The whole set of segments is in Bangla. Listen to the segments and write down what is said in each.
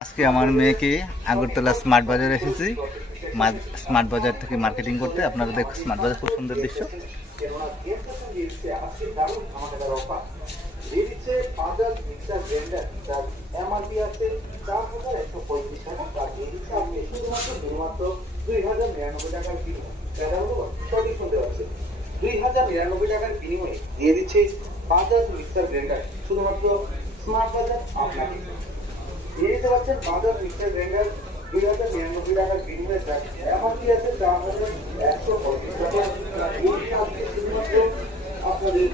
আজকে আমার মেয়েকে আগরতলা স্মার্ট বাজারে এসেছি। স্মার্ট বাজার থেকে মার্কেটিং করতে। আপনারা দেখো, স্মার্ট বাজার খুব সুন্দর দৃশ্য। টাকার বিনিময়ে দিয়ে দিচ্ছে বাজাজ মিক্সার গ্রাইন্ডার। শুধুমাত্র স্মার্ট বাজার আপনাকে দিয়ে দিতে পারছেন বাজাজ মিক্সার গ্রাইন্ডার 2099 টাকার বিনিময়ে। এমনকি আছে 4135 টাকা। শুধুমাত্র আপনাদের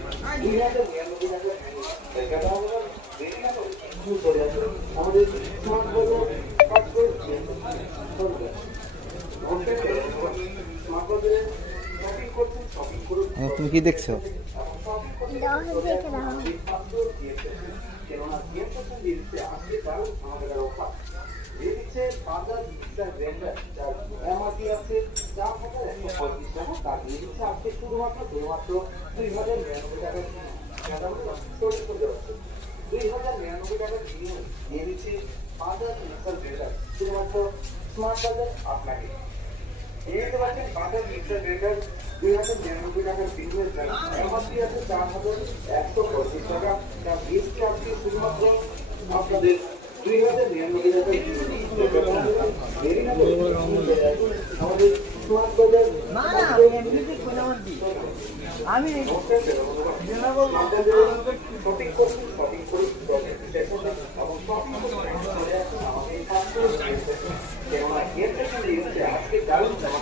2099 টাকার আমাদের স্মার্ট বাজার স্মার্ট বাজারে শপিং করছেন, শপিং করুন। তুমি কি দেখছো? স্মার্ট বাজার আপনাকে দেখতে পাচ্ছেন বাজার মিক্সার গ্রাইন্ডার 2099 টাকার বিনিময়ে এমআরপি আছে 4125 টাকা। যা বিএসপি আজকে শুধুমাত্র আপনাদের 2099 টাকার আমাদের স্মার্ট বাজার আমি শপিং করছি, শপিং করি এবং শপিং আজকে দারুণ টাকা